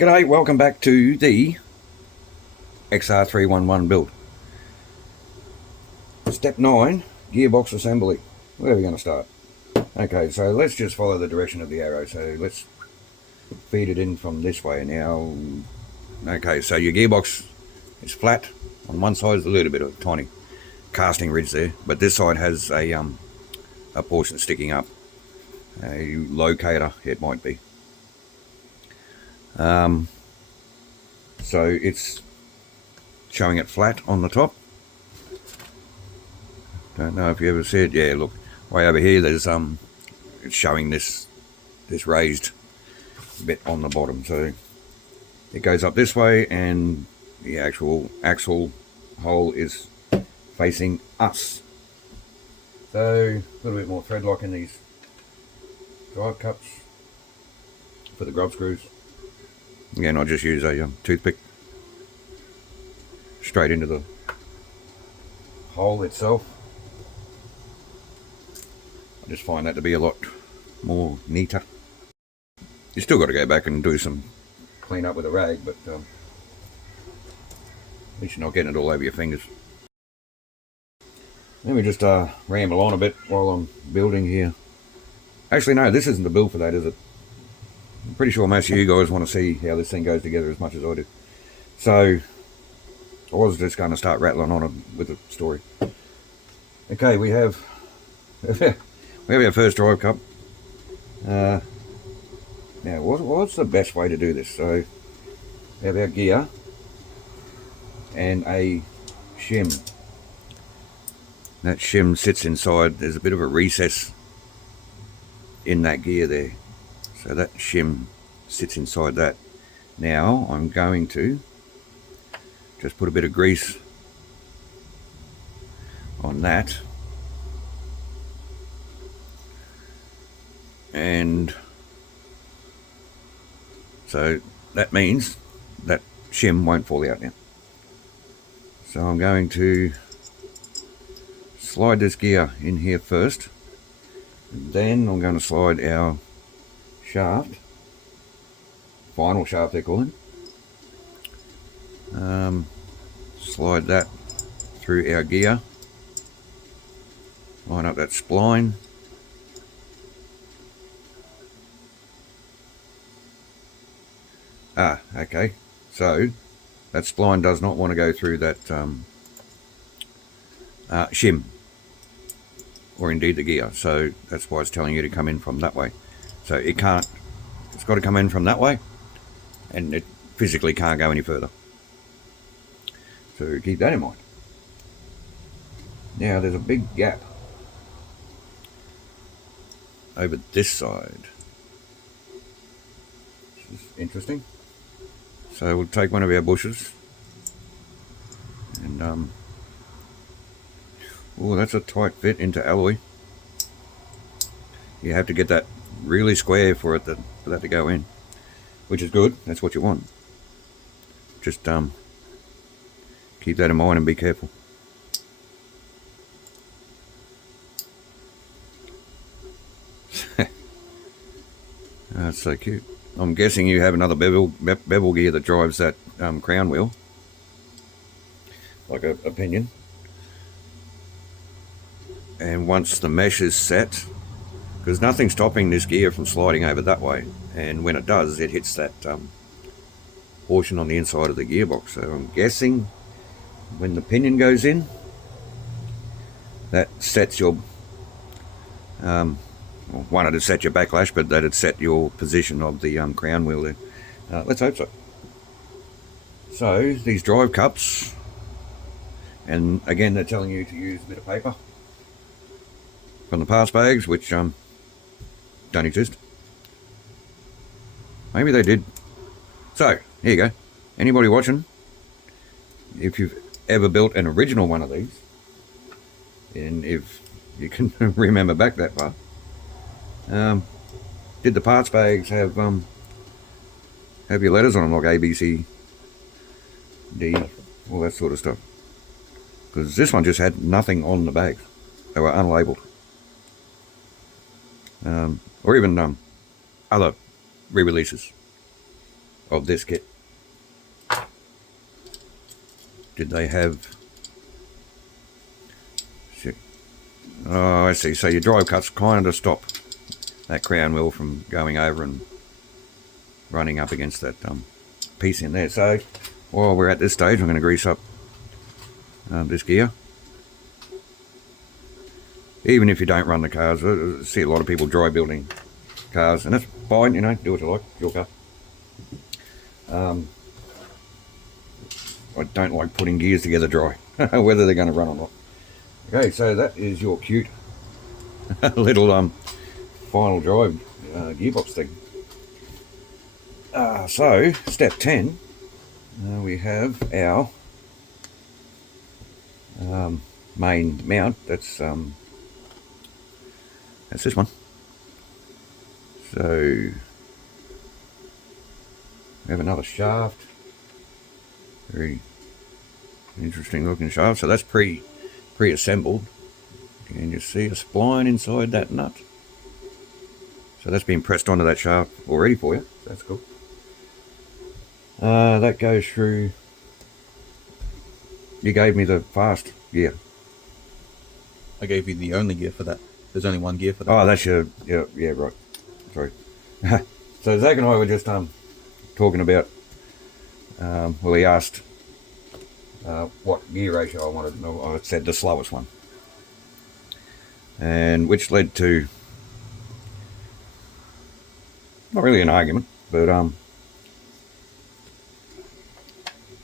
G'day, welcome back to the XR311 build. Step 9, gearbox assembly. Where are we going to start? Okay, so let's just follow the direction of the arrow. So let's feed it in from this way now. Okay, so your gearbox is flat. On one side is a little bit of a tiny casting ridge there, but this side has a portion sticking up. A locator, it might be. So it's showing it flat on the top. Don't know if you ever see it. Yeah, look, way over here there's it's showing this raised bit on the bottom. So it goes up this way and the actual axle hole is facing us. So a little bit more thread lock in these drive cups for the grub screws. Again, I'll just use a toothpick straight into the hole itself. I just find that to be a lot more neater. You still got to go back and do some clean up with a rag, but at least you're not getting it all over your fingers. Let me just ramble on a bit while I'm building here. Actually, no, this isn't the build for that, is it? I'm pretty sure most of you guys want to see how this thing goes together as much as I do. So I was just going to start rattling on with the story. Okay, we have our first drive cup. Now, what's the best way to do this? So we have our gear and a shim. That shim sits inside. There's a bit of a recess in that gear there. So that shim sits inside that. Now I'm going to just put a bit of grease on that. And so that means that shim won't fall out now. So I'm going to slide this gear in here first. Then I'm going to slide our shaft, final shaft they're calling. Slide that through our gear. Line up that spline. Okay. So that spline does not want to go through that shim, or indeed the gear. So that's why it's telling you to come in from that way. So it can't, it's got to come in from that way, and it physically can't go any further. So keep that in mind. Now there's a big gap over this side. This is interesting. So we'll take one of our bushes and oh, that's a tight fit into alloy. You have to get that really square for that to go in, which is good. That's what you want. Just keep that in mind and be careful. That's so cute. I'm guessing you have another bevel gear that drives that crown wheel, like a pinion. And once the mesh is set, because nothing's stopping this gear from sliding over that way, and when it does, it hits that portion on the inside of the gearbox. So I'm guessing when the pinion goes in, that sets your one, it'd set your backlash, but that'd set your position of the crown wheel there. Let's hope so. So these drive cups, and again they're telling you to use a bit of paper from the parts bags, which don't exist. Maybe they did. So here you go. Anybody watching, if you've ever built an original one of these, and if you can remember back that far, did the parts bags have your letters on them, like A, B, C, D, all that sort of stuff? Because this one just had nothing on the bags. They were unlabeled. Or even other re-releases. of this kit. Did they have... Oh, I see. So your drive cuts kind of stop that crown wheel from going over and running up against that piece in there. So while we're at this stage, I'm going to grease up this gear. Even if you don't run the cars, I see a lot of people dry building cars, and that's fine, you know, do what you like, your car. I don't like putting gears together dry, whether they're going to run or not. Okay, so that is your cute little final drive gearbox thing. So step 10, we have our main mount. That's this one. So we have another shaft, very interesting looking shaft. So that's pre-assembled. Can you see a spline inside that nut? So that's been pressed onto that shaft already for you. That's cool. That goes through. You gave me the fast gear. I gave you the only gear for that. There's only one gear for that. Oh, that's your... Yeah, right. Sorry. So Zach and I were just talking about... well, he asked what gear ratio I wanted. I said the slowest one. And which led to... not really an argument, but...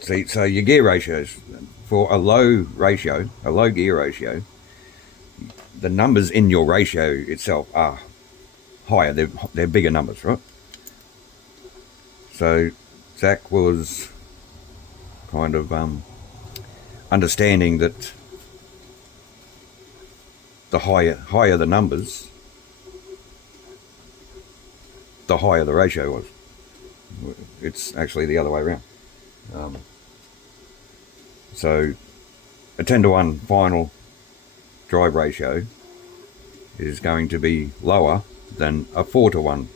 see, so your gear ratios... for a low gear ratio... the numbers in your ratio itself are higher. They're bigger numbers, right? So Zach was kind of understanding that the higher the numbers, the higher the ratio was. It's actually the other way around. So a 10-to-1 final drive ratio is going to be lower than a 4-to-1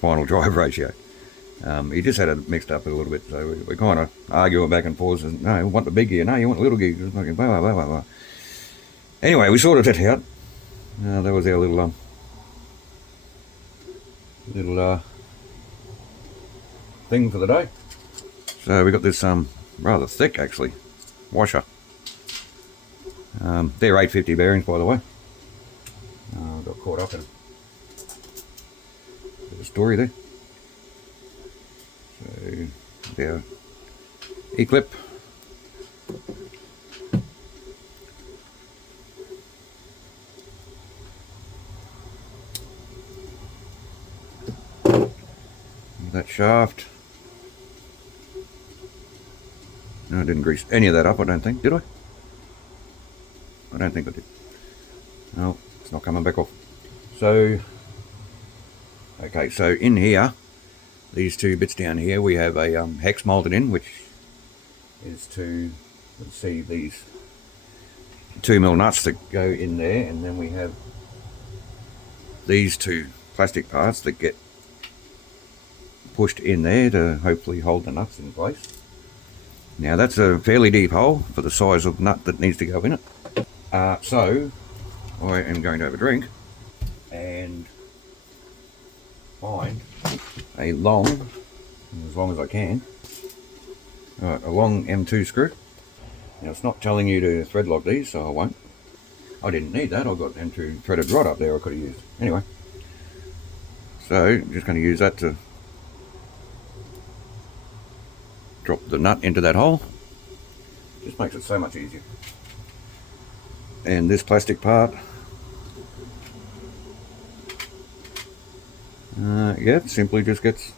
final drive ratio. He just had it mixed up a little bit, so we kind of arguing back and forth. And, no, you want the big gear. No, you want the little gear. Blah, blah, blah, blah, blah. Anyway, we sorted it out. That was our little thing for the day. So we got this rather thick, actually, washer. They're 850 bearings, by the way. Got caught up in a story there. So their E-clip. That shaft. No, I didn't grease any of that up, I don't think. Did I? I don't think I did. No, it's not coming back off. So, okay, so in here, these two bits down here, we have a hex molded in, which is to, let's see, these 2mm nuts that go in there, and then we have these two plastic parts that get pushed in there to hopefully hold the nuts in place. Now that's a fairly deep hole for the size of nut that needs to go in it. So I am going to have a drink and find a long, as long as I can, a long M2 screw. Now it's not telling you to thread lock these, so I won't. I didn't need that. I've got M2 threaded rod up there I could have used. Anyway, so I'm just going to use that to drop the nut into that hole. Just makes it so much easier. And this plastic part, yeah, simply just gets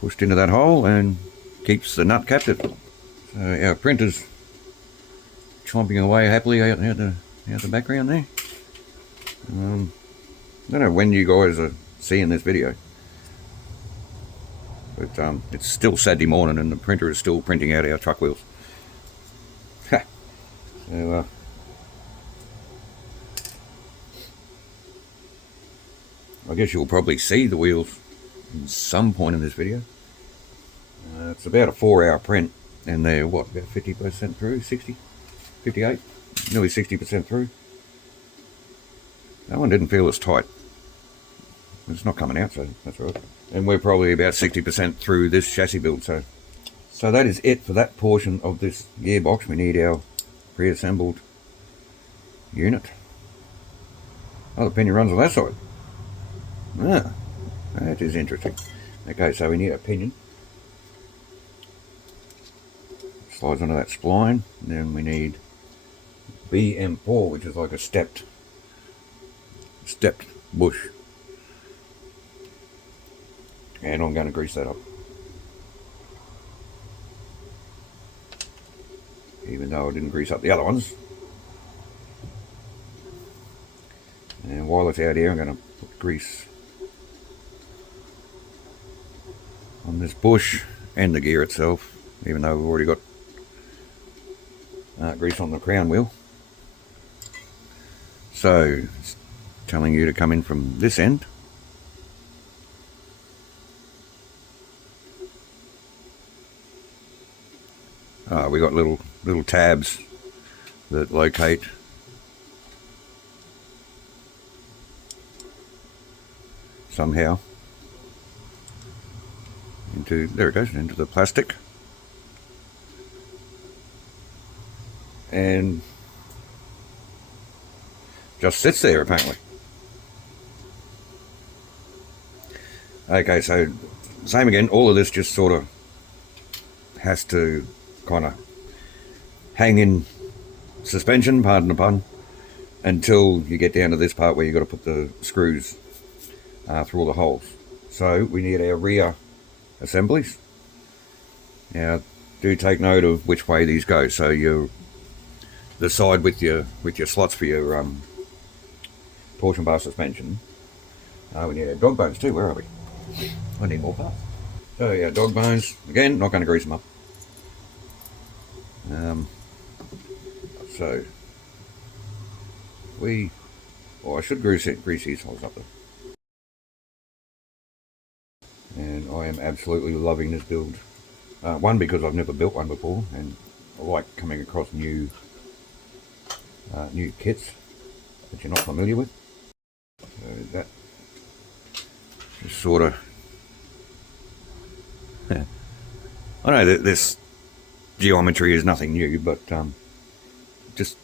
pushed into that hole and keeps the nut captive. So our printer's chomping away happily out the background there. I don't know when you guys are seeing this video, but it's still Saturday morning and the printer is still printing out our truck wheels. So I guess you'll probably see the wheels at some point in this video. It's about a 4-hour print, and they're what, about 50% through, 60, 58, nearly 60% through. That one didn't feel as tight. It's not coming out, so that's right. And we're probably about 60% through this chassis build, so that is it for that portion of this gearbox. We need our pre-assembled unit. Oh, the pinion runs on that side. Ah, that is interesting. Okay, so we need a pinion. Slides onto that spline. And then we need BM4, which is like a stepped bush. And I'm going to grease that up. Even though I didn't grease up the other ones. And while it's out here, I'm going to put grease on this bush and the gear itself, even though we've already got grease on the crown wheel. So it's telling you to come in from this end. We got little tabs that locate somehow into, there it goes, into the plastic. And just sits there apparently. Okay, so same again, all of this just sort of has to kind of hang in suspension, pardon the pun, until you get down to this part where you've got to put the screws through all the holes. So we need our rear assemblies. Now do take note of which way these go. So the side with your slots for your torsion bar suspension. We need our dog bones too. Where are we? I need more parts. So yeah, dog bones. Again, not going to grease them up. So I should grease these holes up there. And I am absolutely loving this build. One, because I've never built one before, and I like coming across new kits that you're not familiar with. So that just sort of, I know that this geometry is nothing new, but just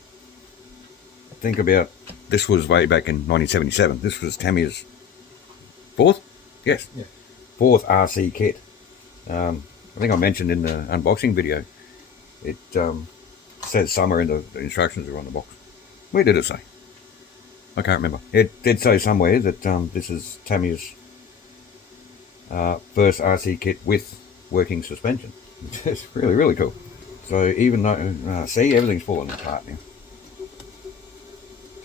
think about, this was way back in 1977. This was Tamiya's fourth RC kit. I think I mentioned in the unboxing video, it says summer in the instructions are on the box. Where did it say? I can't remember. It did say somewhere that this is Tamiya's first RC kit with working suspension. It's really, really cool. So even though, see, everything's falling apart now.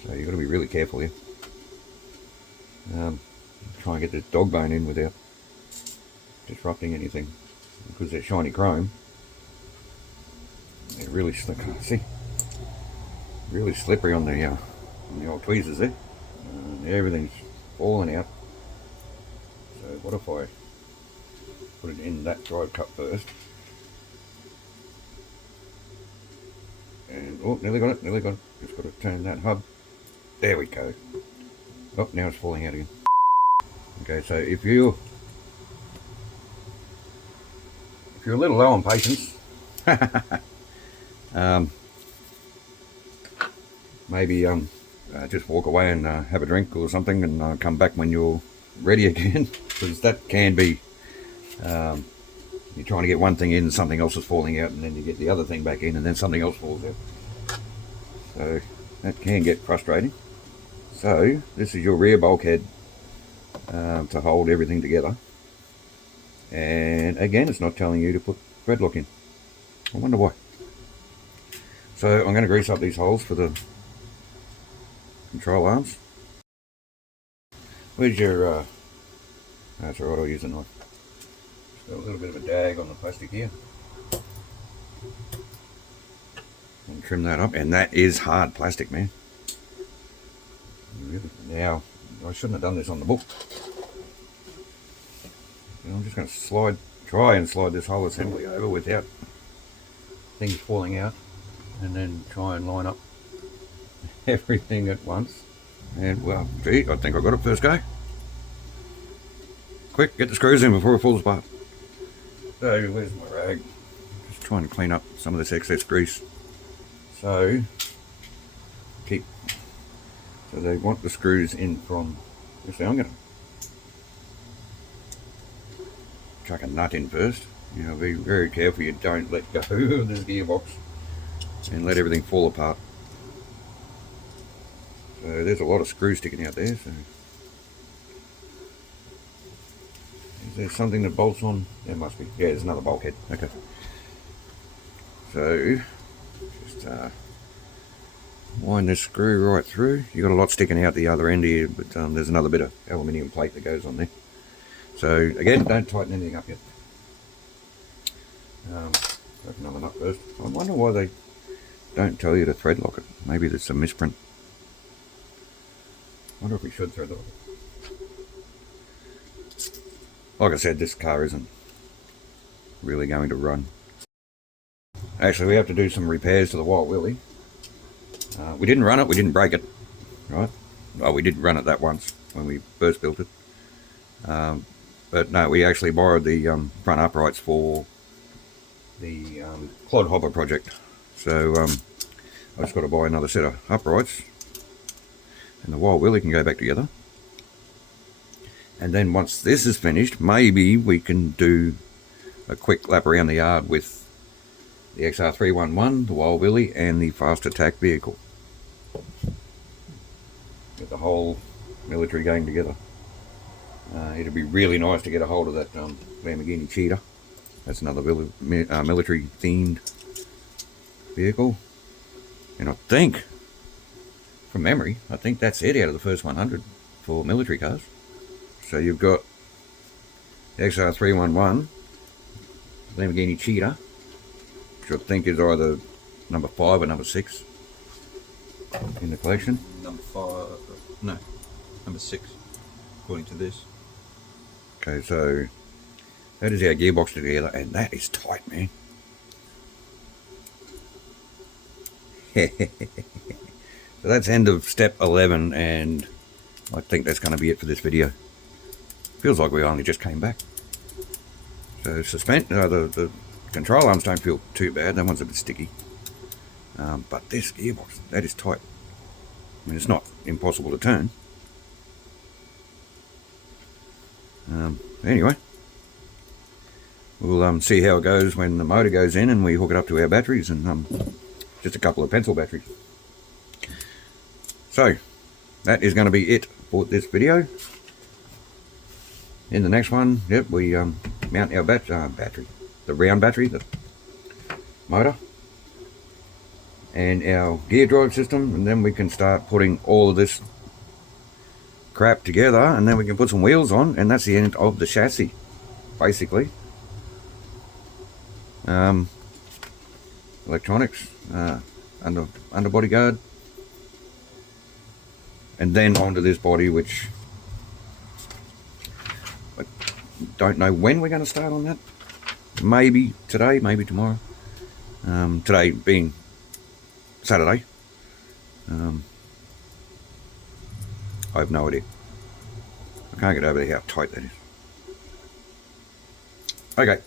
So you've got to be really careful here. Try and get this dog bone in without disrupting anything, because they're shiny chrome. They're really slick. See, really slippery on the old tweezers there. Everything's falling out. So what if I put it in that drive cup first? And oh, nearly got it. Just got to turn that hub. There we go. Oh, now it's falling out again. Okay, so if you're a little low on patience, maybe just walk away and have a drink or something, and come back when you're ready again, because that can be, you're trying to get one thing in, something else is falling out, and then you get the other thing back in, and then something else falls out. So that can get frustrating. So this is your rear bulkhead to hold everything together. And again, it's not telling you to put thread lock in. I wonder why. So I'm going to grease up these holes for the control arms. Where's your, that's alright, I'll use a knife. Just got a little bit of a dag on the plastic here. And trim that up, and that is hard plastic, man. Now, I shouldn't have done this on the book. And I'm just going to try and slide this whole assembly over without things falling out, and then try and line up everything at once. And well, gee, I think I got it first go. Quick, get the screws in before it falls apart. So where's my rag? Just trying to clean up some of this excess grease. So they want the screws in from. Actually, I'm going to chuck a nut in first. You know, be very careful you don't let go of this gearbox and let everything fall apart. So there's a lot of screws sticking out there. So is there something that bolts on? There must be. Yeah, there's another bulkhead. Okay. So just wind this screw right through. You've got a lot sticking out the other end here, but there's another bit of aluminium plate that goes on there. So again, don't tighten anything up yet. Open another nut first. I wonder why they don't tell you to thread lock it. Maybe there's some misprint. I wonder if we should thread lock it. Like I said, this car isn't really going to run. Actually, we have to do some repairs to the white wheelie. We didn't run it, we didn't break it, right? Oh, we did run it that once when we first built it. But no, we actually borrowed the front uprights for the clodhopper project. So I just got to buy another set of uprights, and the white wheelie can go back together. And then once this is finished, maybe we can do a quick lap around the yard with the XR311, the wild wheelie, and the fast attack vehicle. Get the whole military gang together. It'd be really nice to get a hold of that Lamborghini Cheetah. That's another military themed vehicle. And I think, from memory, I think that's it out of the first 100 for military cars. So you've got the XR311, Lamborghini Cheetah, which I think is either number 5 or number 6 in the collection. Number 5, no, number 6, according to this. Okay, so that is our gearbox together, and that is tight, man. So that's end of step 11, and I think that's going to be it for this video. Feels like we only just came back. So the control arms don't feel too bad. That one's a bit sticky. But this gearbox, that is tight. I mean, it's not impossible to turn. Anyway, we'll see how it goes when the motor goes in and we hook it up to our batteries, and just a couple of pencil batteries. So that is going to be it for this video. In the next one, yep, we mount our battery, the round battery, the motor, and our gear drive system, and then we can start putting all of this crap together, and then we can put some wheels on, and that's the end of the chassis, basically. Electronics, underbody guard, and then onto this body, which I don't know when we're going to start on that. Maybe today, maybe tomorrow. Today being Saturday. I have no idea. I can't get over how tight that is. Okay.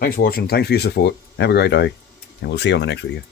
Thanks for watching. Thanks for your support. Have a great day. And we'll see you on the next video.